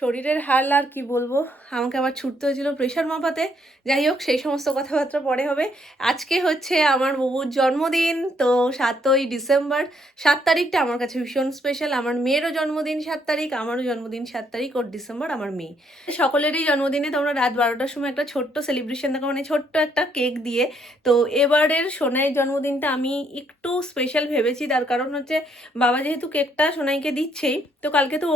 শরীরের হাল আর কি বলবো, আমাকে আবার ছুটতে হয়েছিল প্রেশার মাপাতে। যাই হোক, সেই সমস্ত কথাবার্তা পরে হবে। আজকে হচ্ছে আমার বুবুর জন্মদিন, তো 7ই ডিসেম্বর। 7 তারিখটা আমার কাছে ভীষণ স্পেশাল। আমার মেয়েরও জন্মদিন 7 তারিখ, আমারও জন্মদিন 7 তারিখ, ওর ডিসেম্বর, আমার মেয়ে। সকলেরই জন্মদিনে তোমরা রাত 12টার সময় একটা ছোট্ট সেলিব্রেশন দেখো, মানে ছোট্ট একটা কেক দিয়ে। তো এবারের সোনাইয়ের জন্মদিনটা আমি একটু স্পেশাল ভেবেছি, তার কারণ হচ্ছে বাবা যেহেতু কেকটা সোনাইকে দিচ্ছেই, তো কালকে তো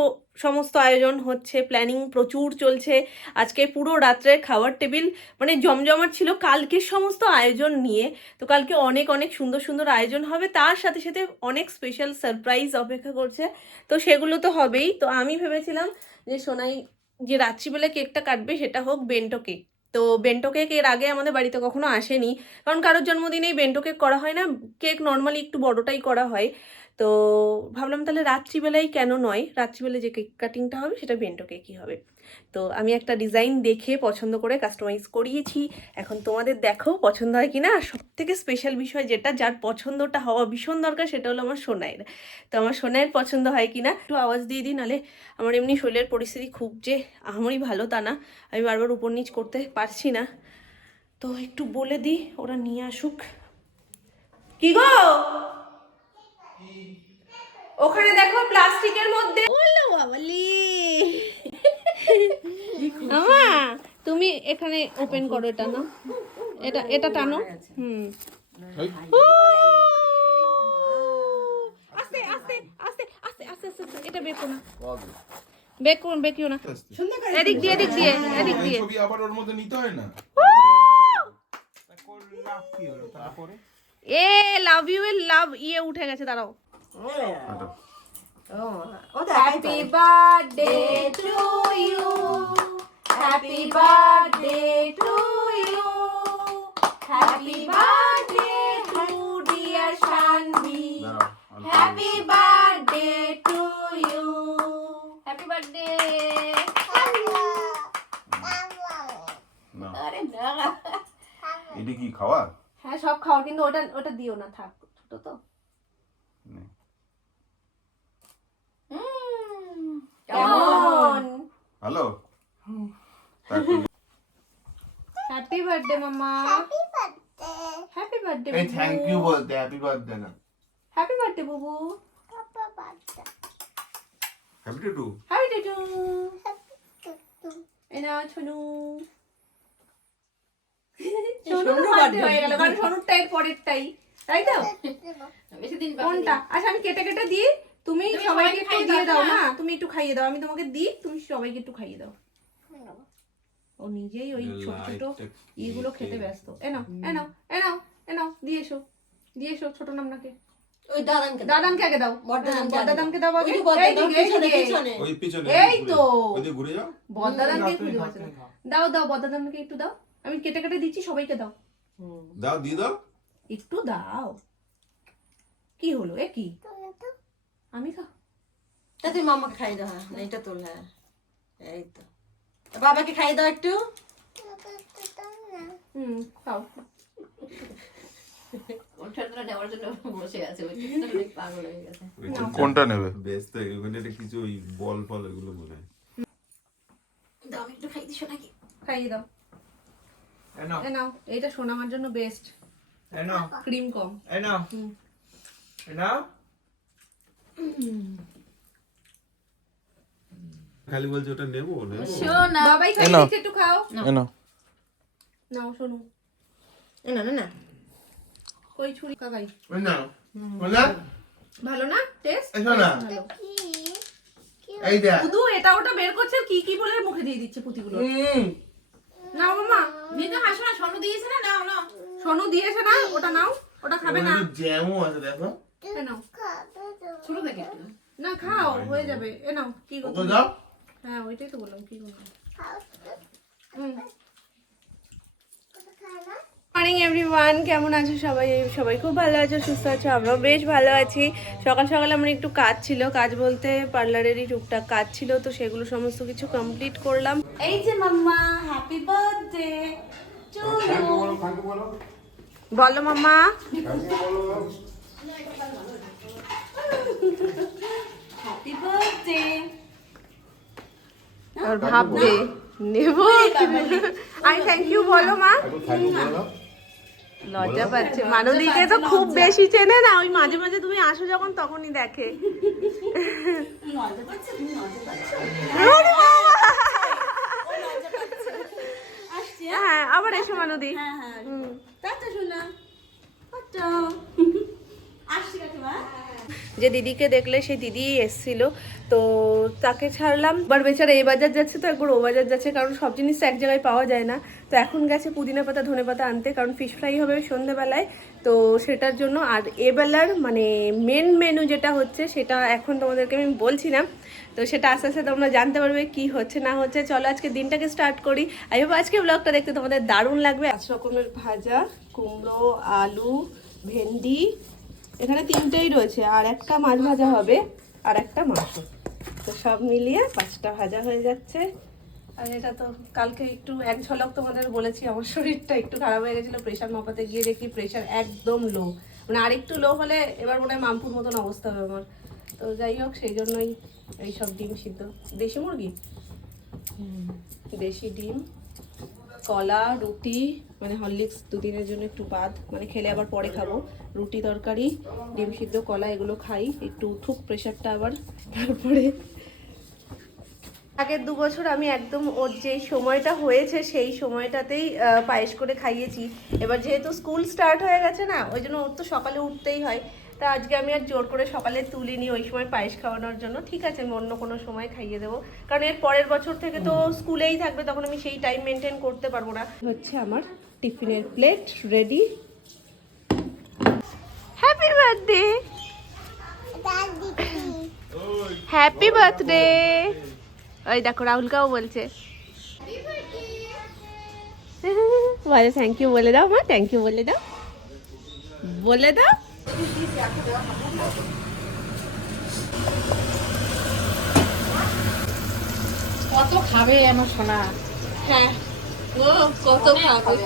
সমস্ত আয়োজন হচ্ছে, প্ল্যানিং প্রচুর চলছে। আজকে পুরো রাত্রের খাবার টেবিল মানে জমজমাট ছিল কালকের সমস্ত আয়োজন নিয়ে। তো কালকে অনেক অনেক সুন্দর সুন্দর আয়োজন হবে, তার সাথে সাথে অনেক স্পেশাল সারপ্রাইজ অপেক্ষা করছে। তো সেগুলো তো হবেই। তো আমি ভেবেছিলাম যে সোনাই যে রাত্রিবেলা কেকটা কাটবে সেটা হোক বেন্টো কেক। তো বেন্টো কেক এর আগে আমাদের বাড়িতে কখনো আসেনি, কারণ কারোর জন্মদিনেই বেন্টো কেক করা হয় না, কেক নর্মালি একটু বড়টাই করা হয়। তো ভাবলাম তাহলে রাত্রিবেলায় কেন নয়, রাত্রিবেলা যে কেক কাটিংটা হবে সেটা বেন্টো কেকই হবে। তো আমি একটা ডিজাইন দেখে পছন্দ করে কাস্টমাইজ করিয়েছি। এখন তোমাদের দেখো পছন্দ হয় কিনা। আর সব থেকে স্পেশাল বিষয় যেটা, যার পছন্দটা হওয়া ভীষণ দরকার, সেটা হলো আমার সোনাইয়ের। তো আমার সোনাইয়ের পছন্দ হয় কিনা একটু আওয়াজ দিয়ে দিই, নাহলে আমার এমনি শরীরের পরিস্থিতি খুব যে আমারই ভালো তা না, আমি বারবার উপর নিচ করতে পারছি না। তো একটু বলে দিই ওরা নিয়ে আসুক। কি গো, ওখানে দেখো প্লাস্টিকের মধ্যে। ওলো বাবালি আমা, তুমি এখানে ওপেন করো, এটা না, এটা এটা টানো। আস্তে আস্তে আস্তে আস্তে আস্তে আস্তে, এটা বেকো না, বেকিও না। এদিক দিয়ে এদিক দিয়ে এদিক দিয়ে ছবি আবার ওর মধ্যে নিতে হয় না। এ লাভ ইউ এর লাভ ইয়ে উঠে গেছে, দাঁড়াও। Happy birthday to you, happy birthday to you, happy birthday to dear Shanvi, happy birthday to you, happy birthday. আরে না, এটা কি খাওয়া? হ্যাঁ সব খাওয়ার, কিন্তু ওটা ওটা দিও না, থাক, ছোট তো। কেমন? হ্যালো, হ্যাপি বার্থডে মামা, হ্যাপি বার্থডে। এই থ্যাংক ইউ বলতে, হ্যাপি বার্থডে না। হ্যাপি বার্থডে বুবু, happy to to. Happy day to Ena Chhonu. ছনুর বার্থডে হয়ে গেল, কারণ ছনুরটা এর পরেরটাই, তাই তো? বেশি দিন কোনটা? আচ্ছা আমি কেটে কেটে দিই, তুমি সবাইকে একটু দিয়ে দাও না, তুমি একটু খাইয়ে দাও, আমি তোমাকে দিই, তুমি সবাইকে একটু খাইয়ে দাও। ও নিজেই ওই ছোট ছোট ইগুলো খেতে ব্যস্ত। এনাও এনাও এনাও এনাও, দিয়ে এসো, দিয়ে এসো ছোট নামনাকে। ওই দাদানকে আগে দাও, বড়দাদানকে দাও আগে। ওই পিছনে, এই তো ওই দিকে ঘুরে যাও। বড়দাদানকে খুঁজে পাচ্ছি না। দাও দাও, বড়দাদানকে একটু দাও, আমি কেটে কেটে দিচ্ছি, সবাইকে দাও। দাও, দিয়ে দাও। একটু দাও। কি হলো, এ কি? আমি খা, তুই মামাকে খাই দাও। হ্যাঁ এইটা তোল, হ্যাঁ এই তো। বাবাকে খাই দাও একটু। খাও। কোনটা নেবে? বেশ তো এখানে কিছু ওই বল ফল এগুলো মনে হয়। আমি একটু খাই দিছো নাকি? খাইয়ে দাও। এ নাও, এইটা শোনাবার জন্য বেস্ট। ক্রিম কম। খালি বলছে ওটা নেবো না। শোনা বাবাই খাইয়ে দিচ্ছে, একটু খাও। নাও নাও শোনো। না না না, কই ছুরি কাকাই না বলা ভালো না টেস্ট? শোনা এই দেখ শুধু এটা ওটা বের করছে, কি কি বলে মুখে দিয়ে দিচ্ছে পুঁতিগুলো। নাও মামা, নিতে হাসো না, সোনু দিয়েছে না, নাও নাও। সোনু দিয়েছে না, ওটা নাও, ওটা খাবে না। জ্যামও আছে দেখো। এ নাও, ছোট দেখে একটু। না খাও, হয়ে যাবে। এ নাও, কি ওকে করছো? দাও। হ্যাঁ ওইটাই তো বললাম, কি করলাম। মর্নিং এভরিওয়ান, কেমন আছো সবাই? সবাই খুব ভালো আছো, সুস্থ আছো, আমরাও বেশ ভালো আছি। সকাল সকাল আমার একটু কাজ ছিল, কাজ বলতে পার্লারেরই টুকটাক কাজ ছিল, তো সেগুলো সমস্ত কিছু কমপ্লিট করলাম। এই যে মাম্মা, হ্যাপি বার্থডে টু ইউ। বলো মাম্মা। Happy birthday. আর ভাববে নেব আই থ্যাংক ইউ বলো মা। লজ্জা পাচ্ছে, মানবীকে তো খুব বেশি চেনে না, ওই মাঝে মাঝে তুমি আসো যখন তখনই দেখে। হ্যাঁ আবার এসো মানবী। যে দিদিকে দেখলে সেই দিদি এসছিল, তো তাকে ছাড়লাম। এবার বেচারা এই বাজার যাচ্ছে তো একবার ও বাজার যাচ্ছে, কারণ সব জিনিস এক জায়গায় পাওয়া যায় না। তো এখন গেছে পুদিনা পাতা ধনে পাতা আনতে, কারণ ফিশ ফ্রাই হবে সন্ধ্যেবেলায়, তো সেটার জন্য। আর এবেলার মানে মেন মেনু যেটা হচ্ছে সেটা এখন তোমাদেরকে আমি বলছি না, তো সেটা আস্তে আস্তে তোমরা জানতে পারবে কি হচ্ছে না হচ্ছে। চলো আজকে দিনটাকে স্টার্ট করি। আই হোপ আজকে ব্লগটা দেখতে তোমাদের দারুণ লাগবে। 5 রকমের ভাজা, কুমড়ো, আলু, ভেন্ডি, এখানে 3টেই রয়েছে, আর একটা মাছ ভাজা হবে, আর একটা মাংস। তো সব মিলিয়ে 5টা ভাজা হয়ে যাচ্ছে। আর এটা তো কালকে একটু এক ঝলক তোমাদের বলেছি, আমার শরীরটা একটু খারাপ হয়ে গেছিলো, প্রেশার মাপাতে গিয়ে দেখি প্রেশার একদম লো, মানে আরেকটু লো হলে এবার মনে হয় মামপুর মতন অবস্থা হবে আমার। তো যাই হোক, সেই জন্যই এইসব ডিম সিদ্ধ, দেশি মুরগি, দেশি ডিম, কলা, রুটি, মানে হরলিক্স 2 দিনের জন্য একটু বাদ, মানে খেলে আবার পরে খাবো। রুটি, তরকারি, ডিম সিদ্ধ, কলা, এগুলো খাই, একটু উঠুক প্রেশারটা আবার, তারপরে। আগের 2 বছর আমি একদম ওর যে সময়টা হয়েছে সেই সময়টাতেই পায়েস করে খাইয়েছি। এবার যেহেতু স্কুল স্টার্ট হয়ে গেছে না, ওই জন্য ওর তো সকালে উঠতেই হয়। তা আজকে আমি আর জোর করে সকালে তুলিনি ওই সময় পায়েস খাওয়ানোর জন্য। ঠিক আছে, আমি অন্য কোনো সময় খাইয়ে দেবো, কারণ এর পরের বছর থেকে তো স্কুলেই থাকবে, তখন আমি সেই টাইম মেনটেন করতে পারবো না। হচ্ছে আমার টিফিনের plate ready. Happy birthday, happy birthday. ওই দেখো রাহুলকাও বলছে, বলে থ্যাংক ইউ বলে দাও মা, থ্যাংক ইউ বলে দাও, বলে দাও। কত খাবে আমার সোনা? হ্যাঁ ও কত খাবে।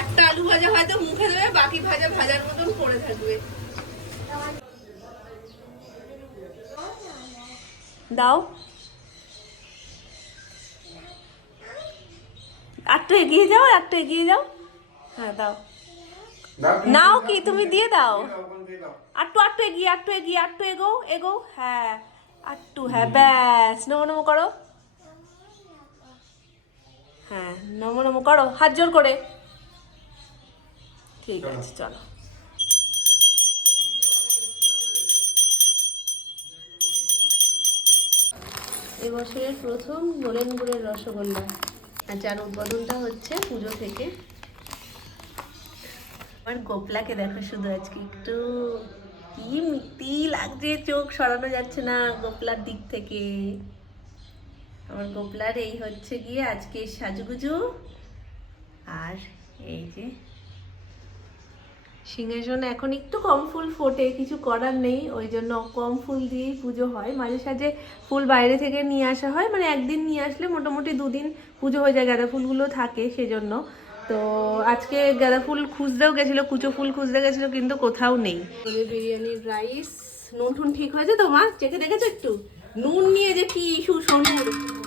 একটা আলু ভাজা হয়তো মুখে দেবে, বাকি ভাজা ভাজার মতন পড়ে থাকবে। দাও, একটু এগিয়ে যাও, একটু এগিয়ে যাও। হ্যাঁ দাও, নাও কি তুমি দিয়ে দাও। একটু একটু এগিয়ে, একটু এগিয়ে, একটু এগো এগো, হ্যাঁ একটু, হ্যাঁ ব্যাস, নমো নমো করো, হ্যাঁ নমো নমো করো, হাত জোর করে। ঠিক আছে চলো। এবছরের প্রথম নলেন গুড়ের রসগোল্লা, আর যার উদ্বোধনটা হচ্ছে পুজো থেকে। আমার গোপলাকে দেখো শুধু আজকে একটু কি মিষ্টি লাগছে, চোখ সরানো যাচ্ছে না গোপলার দিক থেকে। আমার গোপলার এই হচ্ছে গিয়ে আজকে সাজুগুজু। আর এই যে সিংহাসনে এখন একটু কম ফুল ফোটে, কিছু করার নেই, ওই জন্য কম ফুল দিয়েই পুজো হয়। মাঝে সাঝে ফুল বাইরে থেকে নিয়ে আসা হয়, মানে একদিন নিয়ে আসলে মোটামুটি 2 দিন পুজো হয়ে যায়, গাঁদা ফুলগুলো থাকে সেজন্য। তো আজকে গাঁদা ফুল খুঁজতেও গেছিলো, কুচো ফুল খুঁজতে গেছিলো, কিন্তু কোথাও নেই। বিরিয়ানির রাইস, নুন টুন ঠিক হয়েছে তো মা? চেখে দেখেছো একটু? নুন নিয়ে যে কি ইস্যু সোনুর,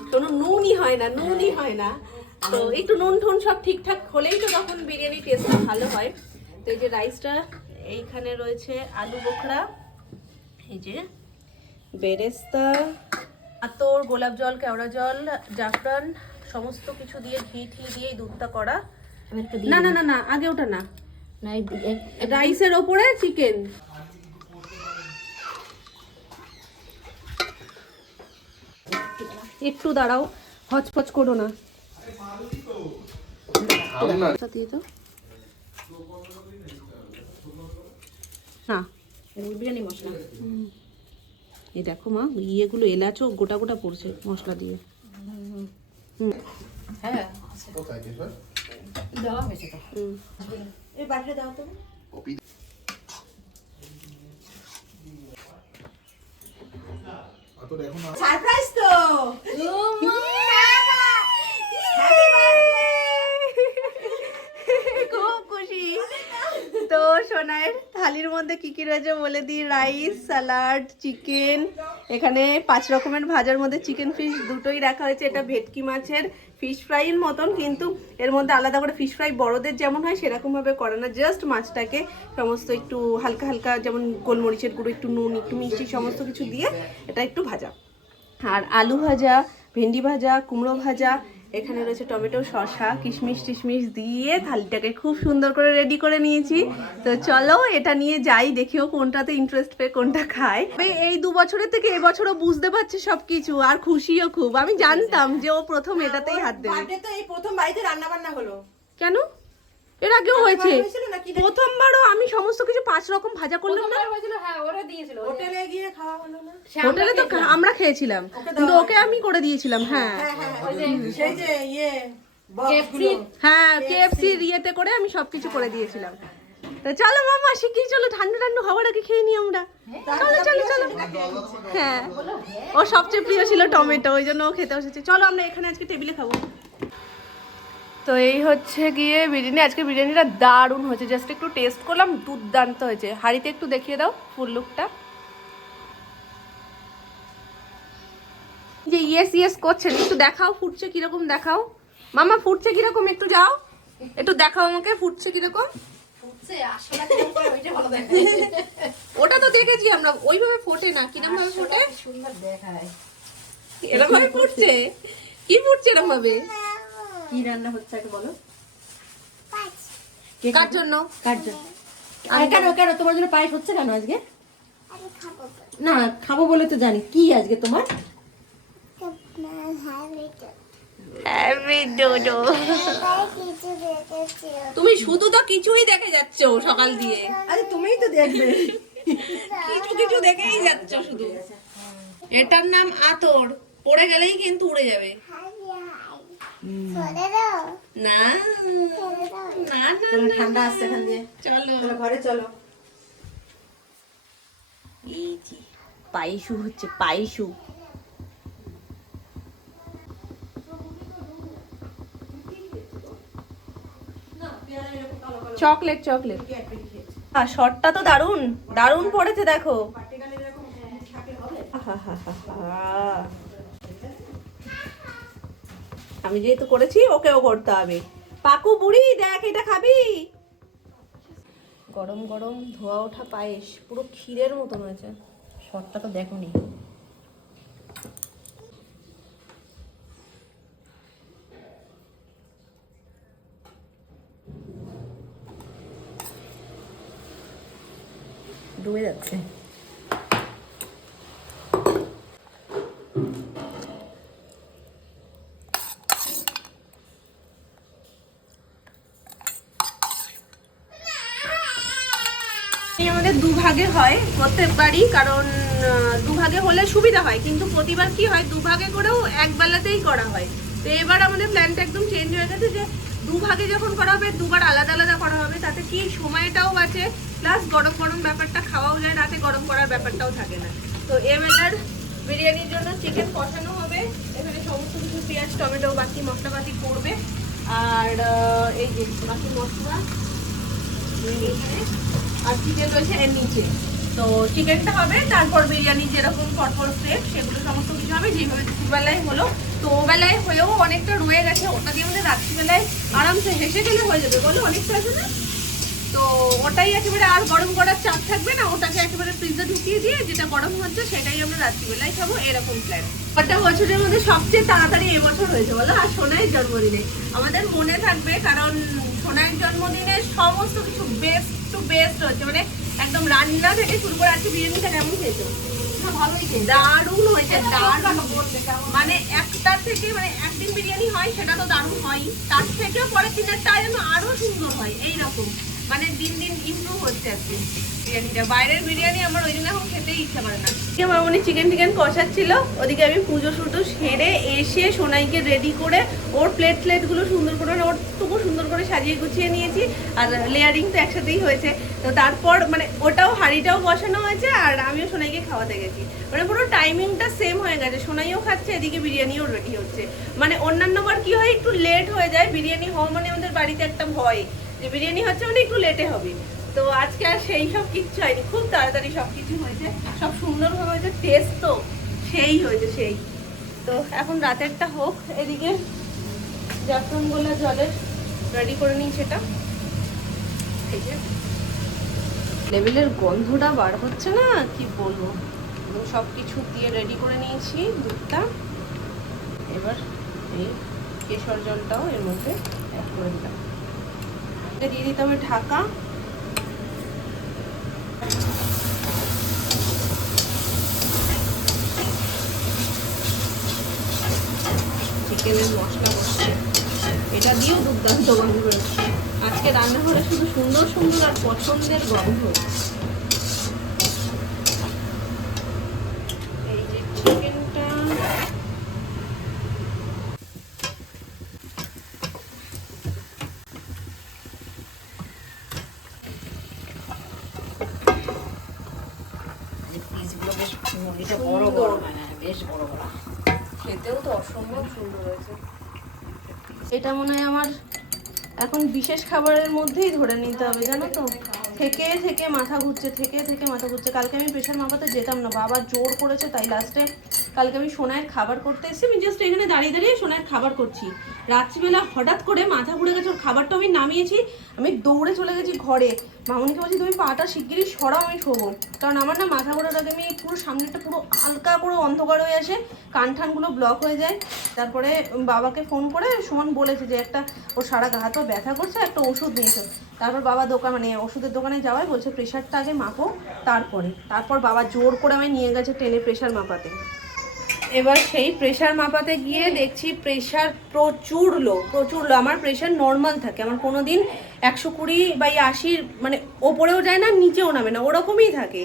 সোনুর নুনই হয় না, নুনই হয় না। তো একটু নুন টুন সব ঠিকঠাক হলেই তো তখন বিরিয়ানির টেস্টটা ভালো হয়। তো এই যে রাইসটা, এইখানে রয়েছে আলু বোখরা, এই যে বেরেস্তা, আতর, গোলাপ জল, কেওড়া জল, জাফরান, সমস্ত কিছু দিয়ে ঘি ঠি দিয়ে দুধটা করা। না না না না, আগে ওটা না, রাইসের ওপরে চিকেন। একটু দাঁড়াও, হচপচ করো না, দিয়ে তো না বিরিয়ানি মশলা। এই দেখো মা, ইয়েগুলো এলাচও গোটা গোটা পড়ছে মশলা দিয়ে। হ্যাঁ দেওয়া হয়েছে তো। এই বাটিটা দাও তো। সারপ্রাইজ তো। খুব খুশি। তো সোনাইয়ের থালির মধ্যে কি কি রয়েছে বলে দিই। রাইস, স্যালাড, চিকেন, এখানে 5 রকমের ভাজার মধ্যে চিকেন ফিশ দুটোই রাখা হয়েছে। এটা ভেটকি মাছের ফিশ ফ্রাইয়ের মতন, কিন্তু এর মধ্যে আলাদা করে ফিশ ফ্রাই বড়দের যেমন হয় সেরকমভাবে করে না, জাস্ট মাছটাকে সমস্ত একটু হালকা হালকা, যেমন গোলমরিচের গুঁড়ো, একটু নুন, একটু মিষ্টি, সমস্ত কিছু দিয়ে এটা একটু ভাজা। আর আলু ভাজা, ভেন্ডি ভাজা, কুমড়ো ভাজা, এখানে রয়েছে টমেটো, শসা, কিশমিশ টিশমিশ দিয়ে থালিটাকে খুব সুন্দর করে রেডি করে নিয়েছি। তো চলো এটা নিয়ে যাই, দেখিও কোনটাতে ইন্টারেস্ট পেয়ে কোনটা খায়। এই 2 বছরের থেকে এবছরও বুঝতে পারছে সবকিছু, আর খুশিও খুব। আমি জানতাম যে ও প্রথম এটাতেই হাত দেবে। বার্থডে তো এই প্রথম বাড়িতে রান্না বান্না হলো। কেন? এর আগেও হয়েছে। হয়েছিল নাকি? প্রথমবারও আমি সমস্ত কিছু 5 রকম ভাজা করলাম না। হয়েছিল, হ্যাঁ ওরা দিয়েছিল। হোটেলে গিয়ে খাওয়া হলো না? হোটেলে তো আমরা খেয়েছিলাম, কিন্তু ওকে আমি করে দিয়েছিলাম। হ্যাঁ ওই যে সেই যে ইয়ে কেএফসি হ্যাঁ, কেএফসি ইয়েতে করে আমি সবকিছু করে দিয়েছিলাম। তো চলো মামা শিগগির চলো, ঠান্ডা ঠান্ডা হওয়ার আগে খেয়ে নিই আমরা। চলো চলো চলো। হ্যাঁ, ও সবচেয়ে প্রিয় ছিল টমেটো, ওই জন্য ও খেতে বসেছে। চলো আমরা এখানে আজকে টেবিলে খাবো। তো এই হচ্ছে গিয়ে বিরিয়ানি। আজকে বিরিয়ানিটা দারুণ হয়েছে, জাস্ট একটু টেস্ট করলাম, দুর্দান্ত হয়েছে। হাঁড়িতে একটু দেখিয়ে দাও ফুল লুকটা। যে ইয়েস ইয়েস করছেন, একটু দেখাও ফুটছে কিরকম, দেখাও মামা ফুটছে কিরকম, একটু যাও একটু দেখাও আমাকে ফুটছে কিরকম। আসলে কেমন করে ওইটা ভালো দেখায়। ওটা তো দেখেছি আমরা, ওইভাবে ফোটে না, কিরম ভাবে ফোটে, সুন্দর দেখায়। এরকম ভাবে ফুটছে। কি ফুটছে এরকম ভাবে? কি রান্না হচ্ছে আগে বলো? কার জন্য? কার জন্য? আর কেন কেন তোমার জন্য পায়েস হচ্ছে কেন আজকে? না খাবো বলে তো জানি। কি আজকে তোমার? তুমি শুধু তো কিছুই দেখে যাচ্ছ সকাল দিয়ে, আরে তুমিই তো দেখবে। কিছু কিছু দেখেই যাচ্ছ শুধু। এটার নাম আতর, পড়ে গেলেই কিন্তু উড়ে যাবে। না না না, ঠান্ডা আসছে এখান দিয়ে। চলো চলো ঘরে চলো। পায়েসু হচ্ছে, পায়েসু। Chocolate chocolate. শটটা তো দারুণ দারুণ পড়েছে দেখো। আমি যেহেতু করেছি ওকেও করতে হবে। পাকু বুড়ি দেখ, এটা খাবি? গরম গরম ধোয়া ওঠা পায়েস, পুরো ক্ষীরের মতন হয়েছে। শর্টটা তো দেখোনি। ডুবে যাচ্ছে। আমাদের দুভাগে হয় প্রত্যেকবারই, কারণ দুভাগে হলে সুবিধা হয়, কিন্তু প্রতিবার কি হয় দুভাগে করেও এক বেলাতেই করা হয়। তো এবার আমাদের প্ল্যানটা একদম চেঞ্জ হয়ে গেছে, যে দুভাগে যখন করা হবে দুবার আলাদা আলাদা করা হবে, তাতে কি সময়টাও বাঁচে, প্লাস গরম গরম ব্যাপারটা খাওয়াও যায়, রাতে গরম করার ব্যাপারটাও থাকে না। তো এবেলার বিরিয়ানির জন্য চিকেন কষানো হবে, এখানে সমস্ত কিছু পেঁয়াজ টমেটো বাকি মশলাপাতি করবে, আর এই যে বাকি মশলা এখানে, আর চিকেন রয়েছে এর নিচে। তো চিকেনটা হবে, তারপর বিরিয়ানি যেরকম পরপর স্টেপ সেগুলো সমস্ত কিছু হবে, যেভাবে দুপুরবেলায় হলো। তো ওবেলায় হয়েও অনেকটা রয়ে গেছে, ওটা দিয়ে আমাদের রাত্রিবেলায় আরামসে হেসে গেলে হয়ে যাবে, বলো অনেকটা আছে না? তো ওটাই একেবারে আর গরম করার চাপ থাকবে না, ওটাকে একেবারে ফ্রিজে ঢুকিয়ে দিয়ে যেটা গরম হচ্ছে সেটাই আমরা রাত্রিবেলায় খাবো, এরকম প্ল্যান। ওটা বছরের মধ্যে সবচেয়ে তাড়াতাড়ি এবছর হয়েছে বলো, আর সোনাইয়ের জন্মদিনে আমাদের মনে থাকবে, কারণ সোনাইয়ের জন্মদিনে সমস্ত কিছু বেস্ট টু বেস্ট হচ্ছে, মানে একদম রান্না থেকে শুরু করে। আজকে বিরিয়ানিটা কেমন খেয়েছো? ভালোই খেয়েছে, দারুণ হয়েছে, দারুণ। মানে একটার থেকে, মানে একদিন বিরিয়ানি হয় সেটা তো দারুণ হয়, তার থেকেও পরের দিনেরটা যেন আরো সুন্দর হয়, এইরকম মানে দিন দিন ইমপ্রুভ হচ্ছে আজকে বিরিয়ানিটা। বাইরের বিরিয়ানি আমার ওই জন্য এখন খেতেই ইচ্ছা করে না। আমার মনে চিকেন টিকেন কষাচ্ছিল, ওদিকে আমি পুজো সুটো সেরে এসে সোনাইকে রেডি করে ওর প্লেটগুলো সুন্দর করে, ওর টুকু সুন্দর করে সাজিয়ে গুছিয়ে নিয়েছি, আর লেয়ারিং তো একসাথেই হয়েছে। তো তারপর মানে ওটাও হাঁড়িটাও বসানো হয়েছে, আর আমিও সোনাইকে খাওয়াতে গেছি, মানে পুরো টাইমিংটা সেম হয়ে গেছে। সোনাইও খাচ্ছে, এদিকে বিরিয়ানিও রেডি হচ্ছে। মানে অন্যান্য বার কি হয়, একটু লেট হয়ে যায় বিরিয়ানি হওয়া, মানে আমাদের বাড়িতে একটা ভয় যে বিরিয়ানি হচ্ছে মানে একটু লেটে হবে। তো আজকে আর সেই সব কিচ্ছু হয়নি, খুব তাড়াতাড়ি সব কিছু হয়েছে, সব সুন্দরভাবে হয়েছে, টেস্ট তো সেই হয়েছে সেই। তো এখন রাতেরটা হোক, এদিকে জাফরান গোলা জলের রেডি করে নিই সেটা। এই যে লেবেলের গন্ধটা বার হচ্ছে না, কি বলবো, সব কিছু দিয়ে রেডি করে নিয়েছি দুধটা। এবার এই কেশর জলটাও এর মধ্যে অ্যাড করে দিলাম, দিয়ে দিতে হবে ঢাকা। চিকেনের মশলা করছে, এটা দিয়েও দুর্দান্ত গন্ধ বেরোচ্ছে। আজকে রান্নাঘরে শুধু সুন্দর সুন্দর আর পছন্দের গন্ধ। এই যে চিকেনটা খেতেও তো অসম্ভব সুন্দর হয়েছে। এটা মনে হয় আমার এখন বিশেষ খাবারের মধ্যেই ধরে নিতে হবে, জানো তো, থেকে থেকে মাথা ঘুরছে, থেকে থেকে মাথা ঘুরছে। কালকে আমি প্রেশার মাপাতে যেতাম না, বাবা জোর করেছে, তাই লাস্টে কালকে আমি সোনায়ের খাবার করতে এসেছি। আমি জাস্ট এখানে দাঁড়িয়ে দাঁড়িয়ে সোনায়ের খাবার করছি, রাত্রিবেলা হঠাৎ করে মাথা ঘুরে গেছে, ওর খাবারটা আমি নামিয়েছি, আমি দৌড়ে চলে গেছি ঘরে, মামুনিকে বলছি তুমি পাটা শিগগিরই সরাও, আমি শোবো। কারণ আমার না মাথা ঘোরার আগে আমি পুরো সামনেটা পুরো হালকা পুরো অন্ধকার হয়ে আসে, কান ঠানগুলো ব্লক হয়ে যায়। তারপরে বাবাকে ফোন করে সুমন বলেছে যে একটা ওর সারা গা হাতও ব্যথা করছে, একটা ওষুধ নিয়েছে। তারপর বাবা মানে ওষুধের দোকানে যাওয়ায় বলছে প্রেশারটা আগে মাপো, তারপর বাবা জোর করে আমায় নিয়ে গেছে টেনে প্রেশার মাপাতে। এবার সেই প্রেশার মাপাতে গিয়ে দেখছি প্রেশার প্রচুর লো। আমার প্রেশার নর্মাল থাকে, আমার কোনো দিন 120/80 মানে ওপরেও যায় না, নিচেও নামে না, ওরকমই থাকে।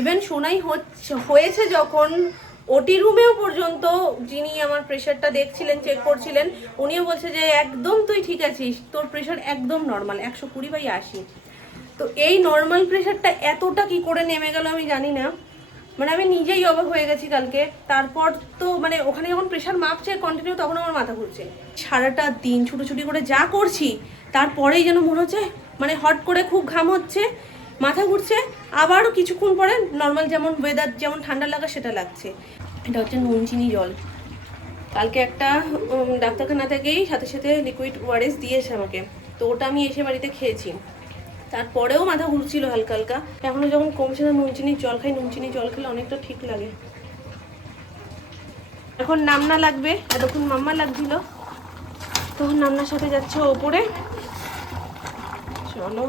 ইভেন শোনাই হয়েছে যখন ওটি রুমেও পর্যন্ত যিনি আমার প্রেশারটা দেখছিলেন, চেক করছিলেন, উনিও বলছে যে একদম তুই ঠিক আছিস, তোর প্রেশার একদম নর্মাল 120/80। তো এই নর্মাল প্রেশারটা এতটা কি করে নেমে গেল আমি জানি না, মানে আমি নিজেই অবাক হয়ে গেছি কালকে। তারপর তো মানে ওখানে যখন প্রেশার মাপছে কন্টিনিউ, তখন আমার মাথা ঘুরছে। সারাটা দিন ছুটোছুটি করে যা করছি, তারপরেই যেন মনে হচ্ছে মানে হট করে খুব ঘাম হচ্ছে, মাথা ঘুরছে, আবারও কিছুক্ষণ পরে নর্মাল যেমন ওয়েদার যেমন ঠান্ডা লাগা সেটা লাগছে। এটা হচ্ছে নুন চিনি জল। কালকে একটা ডাক্তারখানা থেকেই সাথে সাথে লিকুইড ওআরএস দিয়েছে আমাকে, তো ওটা আমি এসে বাড়িতে খেয়েছি। তারপরেও মাথা ঘুরছিল হালকা হালকা, এখনো যখন কমছে না নুন চিনির জল খাই, নুন চিনির জল খেলে অনেকটা ঠিক লাগে। এখন নামনা লাগবে, এতক্ষণ মাম্মা লাগছিল, তখন নামনার সাথে যাচ্ছে ওপরে। চলো,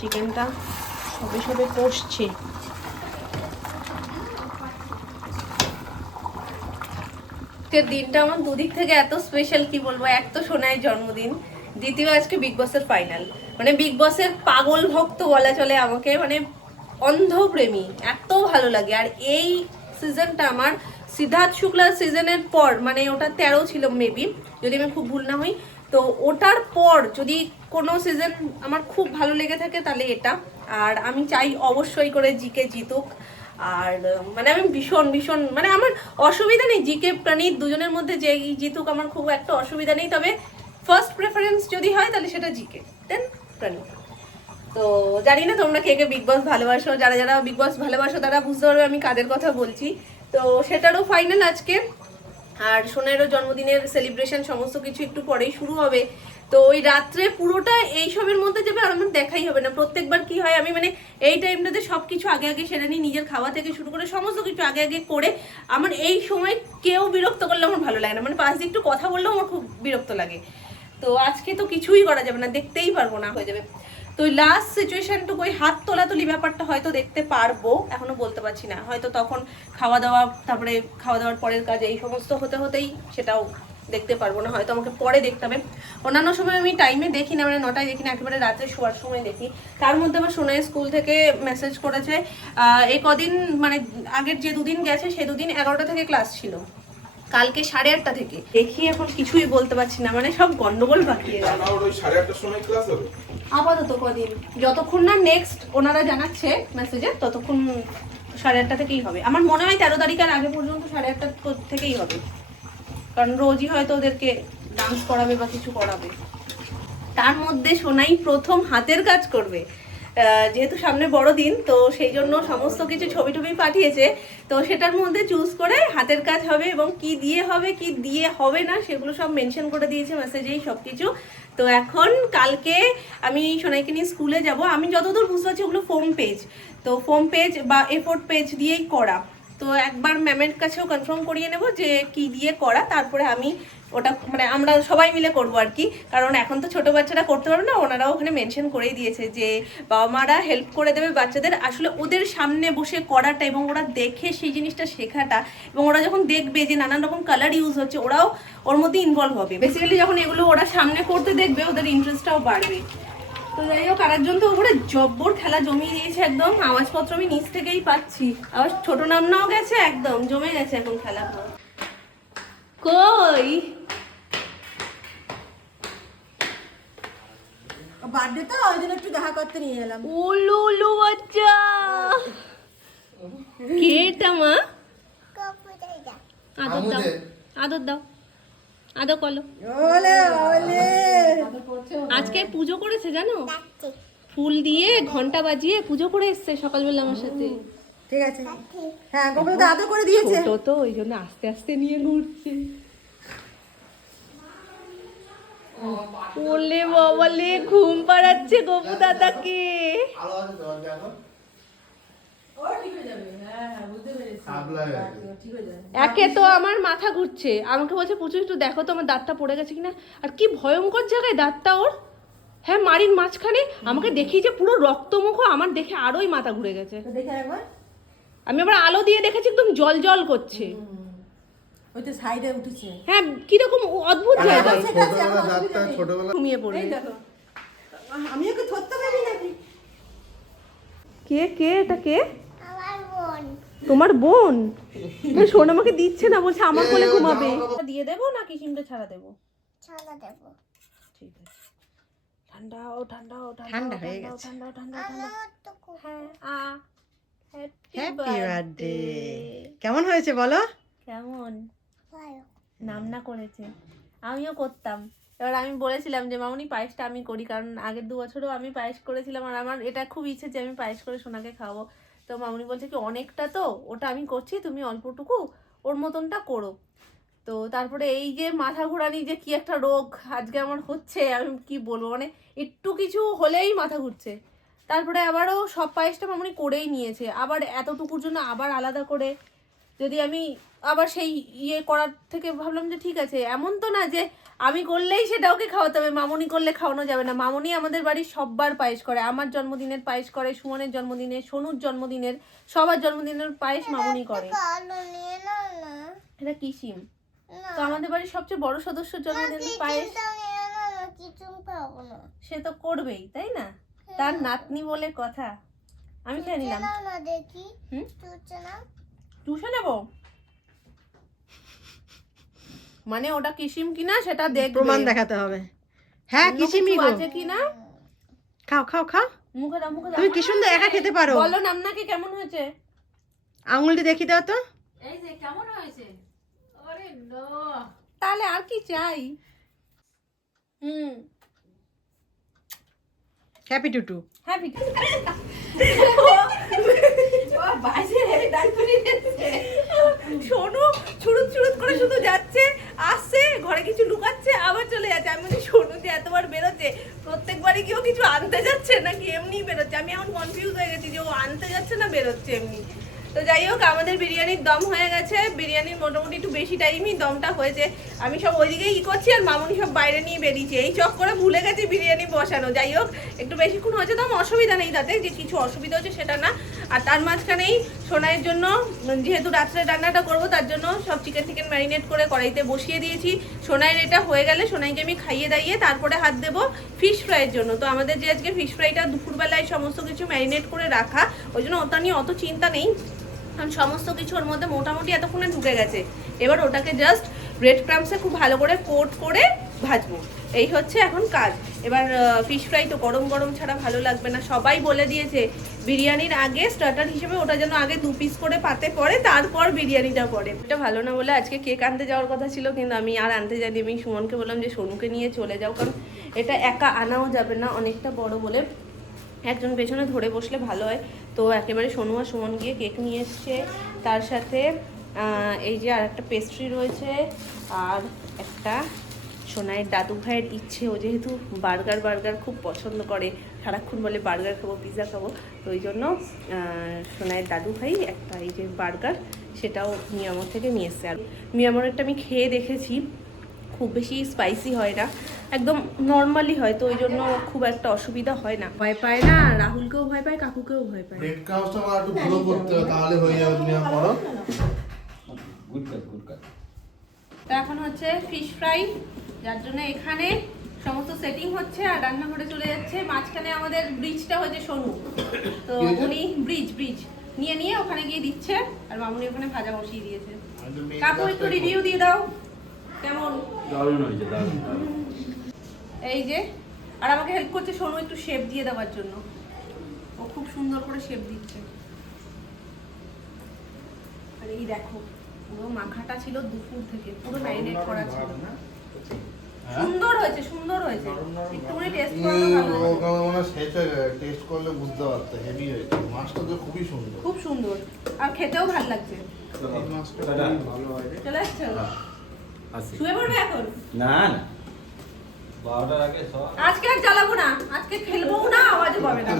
চিকেনটা সবে সবে কষছে। আজকের দিনটা আমার দুদিক থেকে এত স্পেশাল, কি বলবো। এক তো সোনাইয়ের জন্মদিন, দ্বিতীয় আজকে বিগ বসের ফাইনাল, মানে বিগ বসের পাগল ভক্ত বলা চলে আমাকে, মানে অন্ধপ্রেমী, এত ভালো লাগে। আর এই সিজনটা আমার সিদ্ধার্থ শুক্লার সিজনের পর, মানে ওটা 13 ছিল মেবি, যদি আমি খুব ভুল না হই, তো ওটার পর যদি কোনো সিজন আমার খুব ভালো লেগে থাকে তাহলে এটা। আর আমি চাই অবশ্যই করে জিকে জিতুক। আর মানে আমি ভীষণ ভীষণ মানে আমার অসুবিধা নেই, জিকে প্রণীত দুজনের মধ্যে যে জিতুক আমার খুব একটা অসুবিধা নেই, তবে ফার্স্ট প্রেফারেন্স যদি হয় তাহলে সেটা জিকে, দেন প্রণীত। তো জানি না তোমরা কে কে বিগ বস ভালোবাসো, যারা যারা বিগ বস ভালোবাসো তারা বুঝতে পারবে আমি কাদের কথা বলছি। তো সেটারও ফাইনাল আজকে, আর সোনাইয়েরও জন্মদিনের সেলিব্রেশন সমস্ত কিছু একটু পরেই শুরু হবে। তো ওই রাত্রে পুরোটা এইসবের মধ্যে যাবে, আর আমার দেখাই হবে না। প্রত্যেকবার কি হয়, আমি মানে এই টাইমটাতে সব কিছু আগে আগে সেরে নিই, নিজের খাওয়া থেকে শুরু করে সমস্ত কিছু আগে আগে করে। আমার এই সময় কেউ বিরক্ত করলে আমার ভালো লাগে না, মানে পাশ দিয়ে একটু কথা বললেও আমার খুব বিরক্ত লাগে। তো আজকে তো কিছুই করা যাবে না, দেখতেই পারবো না, হয়ে যাবে। তো লাস্ট সিচুয়েশনটুকু ওই হাত তোলাতুলি ব্যাপারটা হয়তো দেখতে পারবো, এখনো বলতে পারছি না, হয়তো তখন খাওয়া দাওয়া, তারপরে খাওয়া দাওয়ার পরের কাজ এই সমস্ত হতে হতেই সেটাও দেখতে পারবো না, হয়তো আমাকে পরে দেখতে হবে। অন্যান্য সময় আমি টাইমে দেখি না, মানে 9টায় দেখি না, একেবারে রাত্রে শোয়ার সময় দেখি। তার মধ্যে আমার সোনাই স্কুল থেকে মেসেজ করেছে, এই কদিন মানে আগের যে দুদিন গেছে সে দুদিন 11টা থেকে ক্লাস ছিল, কালকে 8:30 থেকে। দেখি এখন কিছুই বলতে পারছি না, মানে সব গন্ডগোল বাকিয়ে গেল। ওই 8:30টার সময় ক্লাস হবে আপাতত কদিন, যতক্ষণ না নেক্সট ওনারা জানাচ্ছে মেসেজে, ততক্ষণ 8:30 থেকেই হবে। আমার মনে হয় 13 তারিখের আগে পর্যন্ত 8:30 থেকেই হবে, কারণ রোজই হয়তো ওদেরকে ডান্স করাবে বা কিছু করাবে। তার মধ্যে সোনাই প্রথম হাতের কাজ করবে, যেহেতু সামনে বড়দিন, তো সেই জন্য সমস্ত কিছু ছবি টবি পাঠিয়েছে। তো সেটার মধ্যে চুজ করে হাতের কাজ হবে এবং কি দিয়ে হবে কি দিয়ে হবে না সেগুলো সব মেনশন করে দিয়েছে মেসেজেই সব কিছু। তো এখন কালকে আমি সোনাইকে নিয়ে স্কুলে যাব। আমি যতদূর বুঝতে পারছি ওগুলো ফোম পেজ, তো ফোম পেজ বা A4 পেজ দিয়েই করা। তো একবার ম্যামের কাছেও কনফার্ম করিয়ে নেব যে কি দিয়ে করা, তারপরে আমি ওটা মানে আমরা সবাই মিলে করবো আর কি। কারণ এখন তো ছোটো বাচ্চারা করতে পারবে না, ওনারাও ওখানে মেনশন করেই দিয়েছে যে বাবা মারা হেল্প করে দেবে বাচ্চাদের। আসলে ওদের সামনে বসে করাটা এবং ওরা দেখে সেই জিনিসটা শেখাটা, এবং ওরা যখন দেখবে যে নানান রকম কালার ইউজ হচ্ছে ওরাও ওর মধ্যে ইনভলভ হবে। বেসিক্যালি যখন এগুলো ওরা সামনে করতে দেখবে ওদের ইন্টারেস্টটাও বাড়বে। তো যাই হোক, আরেকজন তো ওপরে জব্বর খেলা জমিয়ে দিয়েছে একদম, আওয়াজপত্র আমি নিচ থেকেই পাচ্ছি। আবার ছোট নামনাও গেছে, একদম জমে গেছে এখন খেলা। কই বার্থডে তো ওই জন্য একটু দেখা করতে নিয়ে এলাম। উলু উলু বাচ্চা কে এটা মা? আদর দাও, আদর দাও, আদর করলো। ওলে ওলে আজকে পুজো করেছে জানো, ফুল দিয়ে ঘন্টা বাজিয়ে পুজো করে এসছে সকালবেলা আমার সাথে। ঠিক আছে, হ্যাঁ গোপু দাদা আদর করে দিয়েছে। ছোট তো ওই জন্য আস্তে আস্তে নিয়ে ঘুরছে। ওলে বাবালে ঘুম পাড়াচ্ছে গোপু দাদাকে। আলো আছে তো দেখো ও ঠিক হয়ে যাবে, হ্যাঁ হ্যাঁ বুঝতে পেরেছি, সাবলা ঠিক হয়ে যাবে। একে তো আমার মাথা ঘুরছে, আমাকে বলছে পুচু একটু দেখো তো আমার দাঁতটা পড়ে গেছে কিনা। আর কি ভয়ঙ্কর জায়গায় দাঁতটা ওর, হ্যাঁ মাড়ির মাঝখানে। আমাকে দেখি যে পুরো রক্তমুখ, আমার দেখে আরোই মাথা ঘুরে গেছে। তো দেখে একবার আমি আবার আলো দিয়ে দেখেছি একদম জল জল করছে। ওই তো সাইডে উঠেছে। হ্যাঁ কিরকম অদ্ভুত জায়গায় ছোটবেলা দাঁতটা ছোটবেলা ঘুমিয়ে পড়বে। এই দেখো, আমি ওকে ধরতে পারি নাকি? কে কে এটা কে? তোমার বোন? শোন আমাকে দিচ্ছে না, বলছে আমার কোলে ঘুমাবে। দিয়ে দেবো না কিসিমটা ছাড়া দেবো? ঠিক আছে। ঠান্ডাও ঠান্ডাও ঠান্ডা হয়ে গেছে। ঠান্ডাও ঠান্ডা ঠান্ডা। হ্যাঁ হ্যাপি বার্থডে। কেমন হয়েছে বলো? কেমন নাম না করেছে, আমিও করতাম। এবার আমি বলেছিলাম যে মামনি পায়েসটা আমি করি, কারণ আগের 2 বছরও আমি পায়েস করেছিলাম আর আমার এটা খুব ইচ্ছে যে আমি পায়েস করে সোনাকে খাওয়াবো। তো মামনি বলছে কি অনেকটা তো ওটা আমি করছি, তুমি অল্পটুকু ওর মতনটা করো। তো তারপরে এই যে মাথা ঘোরানি যে কি একটা রোগ আজকে আমার হচ্ছে, আমি কি বলবো, মানে একটু কিছু হলেই মাথা ঘুরছে। তারপরে আবারও সব পায়েসটা মামনি করেই নিয়েছে, আবার এতটুকুর জন্য আবার আলাদা করে যদি আমি আবার সেই ইয়ে করার থেকে ভাবলাম যে ঠিক আছে, এমন তো না যে আমি করলেই সেটা ওকে খাওয়াতে হবে, মামনি করলে খাওয়ানো যাবে না। মামনি আমাদের বাড়ির সববার পায়েস করে, আমার জন্মদিনের পায়েস করে, সুমনের জন্মদিনের, সোনুর জন্মদিনের, সবার জন্মদিনের পায়েস মামনি করে। এটা কিসিম, তো আমাদের বাড়ির সবচেয়ে বড় সদস্যর জন্মদিনের পায়েস সে তো করবেই, তাই না? তার নাতনি বলে কথা। আমি খেয়ে নিলাম। টুসে নেবো মানে ওটা কিসিম কিনা সেটা দেখবে, প্রমাণ দেখাতে হবে। হ্যাঁ কিসিমই গো, আছে কিনা। খাও খাও খাও, মুখে দাও, মুখে দাও। তুমি কি সুন্দর একা খেতে পারো। বলো নামনাকে কেমন হয়েছে? আঙুলটি দেখি দাও তো। এই যে কেমন হয়েছে? আরে না, তাহলে আর কি চাই? হ্যাপি টুটু। হ্যাপি সোনু ছুড়ুত ছুড়ুত করে শুধু যাচ্ছে আসছে, ঘরে কিছু লুকাচ্ছে আবার চলে যাচ্ছে। আমি বলি সোনু যে এতবার বেরোচ্ছে প্রত্যেকবারই কেউ কিছু আনতে যাচ্ছে নাকি এমনি বেরোচ্ছে? আমি এখন কনফিউজ হয়ে গেছি যে ও আনতে যাচ্ছে না বেরোচ্ছে এমনি। তো যাই হোক, আমাদের বিরিয়ানির দম হয়ে গেছে। বিরিয়ানির মোটামুটি একটু বেশি টাইমই দমটা হয়েছে। আমি সব ওইদিকেই করছি আর মামুনি সব বাইরে নিয়ে বেরিয়েছে। এই চক করে ভুলে গেছি বিরিয়ানি বসানো। যাই হোক, একটু বেশিক্ষণ হয়েছে দম, অসুবিধা নেই তাতে যে কিছু অসুবিধা হচ্ছে সেটা না। আর তার মাঝখানেই সোনাইয়ের জন্য, যেহেতু রাত্রে রান্নাটা করবো তার জন্য সব চিকেন ম্যারিনেট করে কড়াইতে বসিয়ে দিয়েছি। সোনাইয়ের এটা হয়ে গেলে সোনাইকে আমি খাইয়ে দাইয়ে তারপরে হাত দেবো ফিশ ফ্রাইয়ের জন্য। তো আমাদের যে আজকে ফিশ ফ্রাইটা দুপুরবেলায় সমস্ত কিছু ম্যারিনেট করে রাখা, ওই জন্য ওটা নিয়ে অত চিন্তা নেই, কারণ সমস্ত কিছু ওর মধ্যে মোটামুটি এতক্ষণে ঢুকে গেছে। এবার ওটাকে জাস্ট ব্রেড ক্রাম্পসে খুব ভালো করে কোট করে ভাজবো, এই হচ্ছে এখন কাজ। এবার ফিশ ফ্রাই তো গরম গরম ছাড়া ভালো লাগবে না, সবাই বলে দিয়েছে বিরিয়ানির আগে স্টার্টার হিসেবে ওটা যেন আগে 2 পিস করে পাতে পড়ে, তারপর বিরিয়ানিটা পড়ে। এটা ভালো না বলে আজকে কেক আনতে যাওয়ার কথা ছিল, কিন্তু আমি আর আনতে যাইনি। আমি সুমনকে বললাম যে সোনুকে নিয়ে চলে যাও, কারণ এটা একা আনাও যাবে না, অনেকটা বড় বলে। একজন পেছনে ধরে বসলে ভালো হয়। তো একেবারে সোনু আর সুমন গিয়ে কেক নিয়ে এসছে, তার সাথে এই যে আর একটা পেস্ট্রি রয়েছে, আর একটা সোনাইয়ের দাদু ভাইয়ের ইচ্ছে, ও যেহেতু বার্গার খুব পছন্দ করে, সারাক্ষণ বলে বার্গার খাবো, পিৎজা খাবো, তো ওই জন্য সোনাইয়ের দাদু ভাই একটা এই যে বার্গার, সেটাও মিয়ামোর থেকে নিয়ে এসছে। আর মিয়ামোরেরটা আমি খেয়ে দেখেছি, খুব বেশি স্পাইসি হয় না, একদম নর্মালি হয়, তো ওই জন্য খুব একটা অসুবিধা হয় না। ভয় পায় না, রাহুলকেও ভয় পায়, কাকুকেও ভয় পায়। ব্রেড ক্রাউচটা আমার একটু গুঁড়ো করতে হবে, তাহলে হয়ে যাবে। তুমি করো। গুড কাজ। তো এখন হচ্ছে ফিশ ফ্রাই, যার জন্য এখানে সমস্ত সেটিং হচ্ছে আর রান্নাঘরে চলে যাচ্ছে। মাঝখানে আমাদের ব্রিজটা হচ্ছে সোনু, তো উনি ব্রিজ নিয়ে ওখানে গিয়ে দিচ্ছে, আর মামুনি ওখানে ভাজা বসিয়ে দিয়েছে। কাকু একটু রিভিউ দিয়ে দাও কেমন। দারুণ হয়েছে, দারুণ। এই যে, আর আমাকে হেল্প করছে সোনু একটু শেপ দিয়ে দেওয়ার জন্য, ও খুব সুন্দর করে শেপ দিচ্ছে। আর এই দেখো, পুরো মাখাটা ছিল দুপুর থেকে, পুরো ম্যারিনেট করা ছিল। সুন্দর হয়েছে একটুখানি টেস্ট করলে ভালো হতো। টেস্ট করলে বুঝতে পারতে হেভি হয়েছে। মাছটা তো খুবই সুন্দর, খুব সুন্দর, আর খেতেও ভালো লাগছে। এই মাছটা খুবই ভালো হয়। চলে আসছো? শুয়ে পড়বে এখন? না 12টার আগে আজকে আর জ্বালাবো না, আজকে খেলবো না, আওয়াজও পাবে না।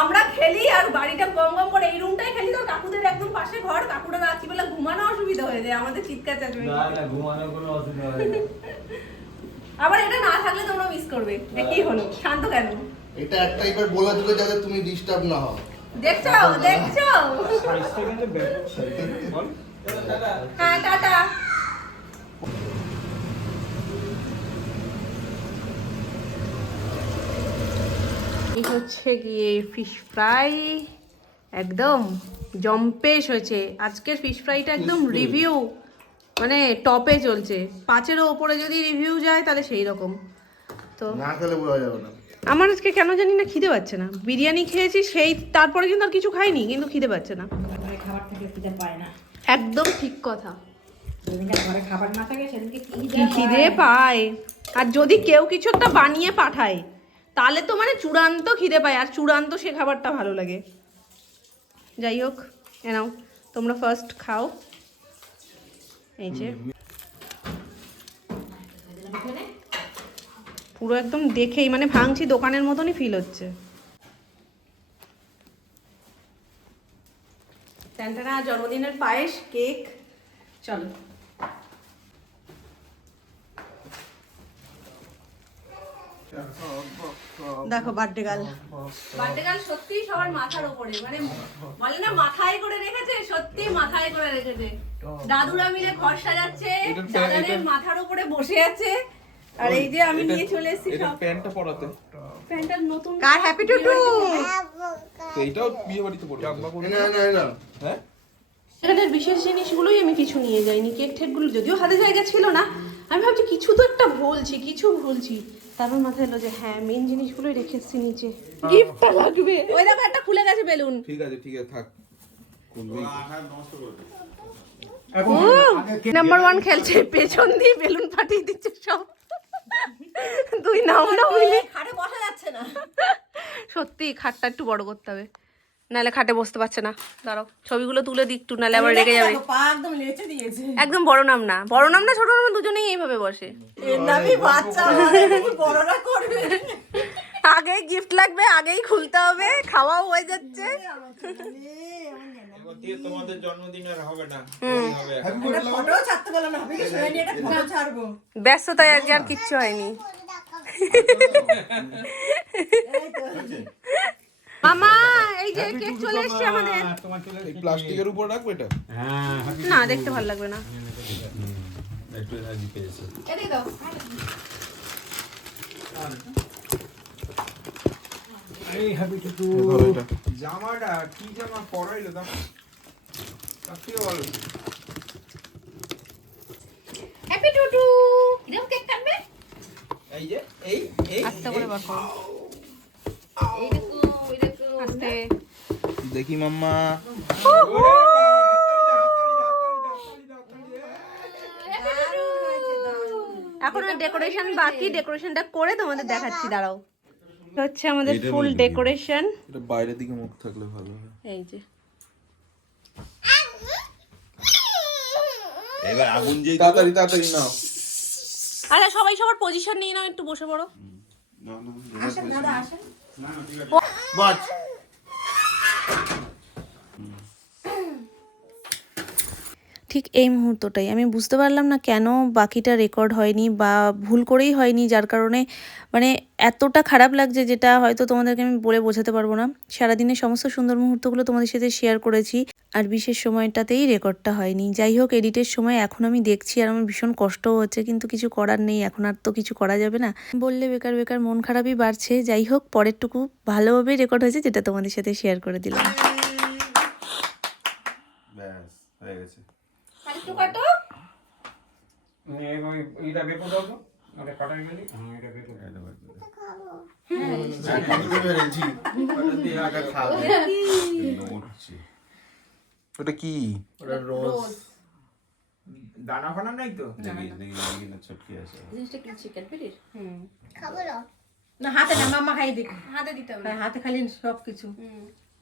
আমরা খেলি আর বাড়িটা গম করে, এই রুমটাই খেলি, তো কাকুদের একদম পাশে ঘর, কাকুরা রাত্রিবেলা ঘুমানো অসুবিধা হয়ে যায়, আমাদের চিৎকার চাচুমি। না ঘুমানোর কোনো অসুবিধা হয় না। আবার এটা না থাকলে তোমরা মিস করবে। কি হলো, শান্ত কেন? এটা এক টাইপের বলে দিবে যাতে তুমি ডিস্টার্ব না হও। দেখছো? সাইজটা কিন্তু ব্যাপক সাইজ। বল। হ্যাঁ, টাটা। এই হচ্ছে গিয়ে ফিশ ফ্রাই, একদম জম্পেশ হয়েছে আজকের ফিশ ফ্রাইটা, একদম রিভিউ মানে টপে চলছে। 5-এরও ওপরে যদি রিভিউ যায় তাহলে সেই রকম। তো না খেলে বোঝা যাবে না। আমার আজকে কেন জানি না খিদে পাচ্ছে না, বিরিয়ানি খেয়েছি সেই, তারপরে কিন্তু আর কিছু খাইনি, কিন্তু খিদে পাচ্ছে না। খাবার থেকে খিদে পায় না, একদম ঠিক কথা। যেদিনকে ঘরে খাবার না থাকে সেদিনকে কি খিদে পায়, আর যদি কেউ কিছু একটা বানিয়ে পাঠায় তাহলে তো মানে চূড়ান্ত খিদে পায়, আর চূড়ান্ত সে খাবারটা ভালো লাগে। যাই হোক, নাও তোমরা ফার্স্ট খাও। এই যে পুরো একদম দেখেই মানে ভাঙছি দোকানের মতনই ফিল হচ্ছে। স্যান্টানা জন্মদিনের পায়েস, কেক, চলো। দেখো বার্থডে গার্ল সত্যি সবার মাথার উপরে, মানে বলে না মাথায় করে রেখেছে, সত্যি মাথায় করে রেখেছে। দাদুরা মিলে ঘর সাজাচ্ছে, দাদাদের মাথার উপরে বসে আছে, আর এই যে আমি নিয়ে চলে এসেছি সব। প্যান্টটা পরাতে প্যান্টটা নতুন, কার হ্যাপি টুটু। তো এইটাও বিয়ে বাড়িতে পড়ে না হ্যাঁ এখানের বিশেষ জিনিসগুলোই আমি কিছু নিয়ে যাইনি, কেক ঠেকগুলো যদিও হাতে জায়গা ছিল না, আমি ভাবছি কিছু তো একটা ভুলছি, তারপর মাথায় এলো যে হ্যাঁ মেন জিনিসগুলোই রেখে এসেছি নিচে, গিফটটা লাগবে। ওই দেখো একটা খুলে গেছে বেলুন। ঠিক আছে থাক খুলবি নাম্বার 1 খেলছে, পেছন দিয়ে বেলুন ফাটিয়ে দিচ্ছে সব। তুই নাও না মিলে খাটে বসা যাচ্ছে না। সত্যি খাটটা একটু বড় করতে হবে, নাহলে খাটে বসতে পারছে না। দাঁড়াও ছবিগুলো তুলে দিই একটু, নাহলে আবার রেগে যাবে। পা একদম লেচে দিয়েছে। একদম বড় নাম না ছোট নাম, দুজনেই এইভাবে বসে। এর নামই বাচ্চা, আমাদের কি বড়রা করবে। আগেই গিফট লাগবে, আগেই খুলতে হবে, খাওয়াও হয়ে যাচ্ছে। তোমাদের জন্মদিনের হবে না হবে একটা ফটো ছাড়তে বললাম, ভাবি কি শুনে নিয়ে একটা ফটো ছাড়বো। ব্যস্ততায় আজকে আর কিচ্ছু হয়নি। মামা এই যে কেক চলে এসেছে আমাদের। এই প্লাস্টিকের উপর রাখবো এটা হ্যাঁ না দেখতে ভালো লাগবে না। একটু এনার্জি পেয়েছে। এটাই দাও। এই হ্যাপি টুটু ধরো এটা জামাটা কি জামা পরাইলো দাও তাকে বলো। হ্যাপি টুটু এরকম কেক কাটবে, এই যে এই আস্তে করে বার করো। এই দেখো আস্তে। দেখি মাম্মা এখন ডেকোরেশন বাকি, ডেকোরেশনটা করে তোমাদের দেখাচ্ছি, দাঁড়াও। হচ্ছে আমাদের ফুল ডেকোরেশন। এটা বাইরের দিকে মুখ থাকলে ভালো হয়। এই যে এবার আগুন যেই তাড়াতাড়ি তাড়াতাড়ি নাও। আরে সবাই সবার পজিশন নিয়ে নাও, একটু বসে পড়ো। আসেন দাদা আসেন। বাট ঠিক এই মুহূর্তটাই আমি বুঝতে পারলাম না কেন বাকিটা রেকর্ড হয়নি বা ভুল করেই হয়নি, যার কারণে মানে এতটা খারাপ লাগছে, যেটা হয়তো তোমাদেরকে আমি বলে বোঝাতে পারবো না। সারাদিনের সমস্ত সুন্দর মুহূর্তগুলো তোমাদের সাথে শেয়ার করেছি, আর বিশেষ সময়টাতেই রেকর্ডটা হয়নি। যাই হোক, এডিটের সময় এখন আমি দেখছি আর আমার ভীষণ কষ্টও হচ্ছে, কিন্তু কিছু করার নেই, এখন আর তো কিছু করা যাবে না। বললে বেকার বেকার মন খারাপই বাড়ছে। যাই হোক, পরেরটুকু ভালোভাবেই রেকর্ড হয়েছে, যেটা তোমাদের সাথে শেয়ার করে দিলাম। ব্যাস হয়ে গেছে। আরেকটু কাটো। এইটা বের করে দাও তো। আরে কাটা গেলি? হ্যাঁ, এটা বের করে দাও। ওটা কি? ওটা রোজ দানা ফানা নাই তো? ছটকি আছে। জিনিসটা কি চিকেন পেটির? খাবো না। না হাতে না, মাম্মা খাইয়ে দিক। হাতে দিতে হবে। হ্যাঁ, হাতে খালি সব কিছু।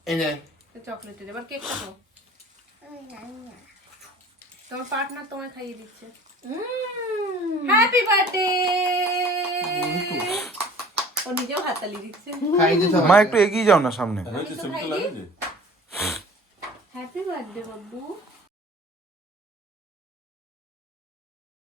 এনে চকলেটের এবার কেকটা খাও। আমি জানি না। তোমার পার্টনার তোমায় খাইয়ে দিচ্ছে। Happy birthday. ও নিজেও হাততালি দিচ্ছে। খাই দে সবাই। মা একটু এগিয়ে যাও না সামনে। হয়েছে ছবিটা লাগে যে হ্যাপি বার্থডে বাবু।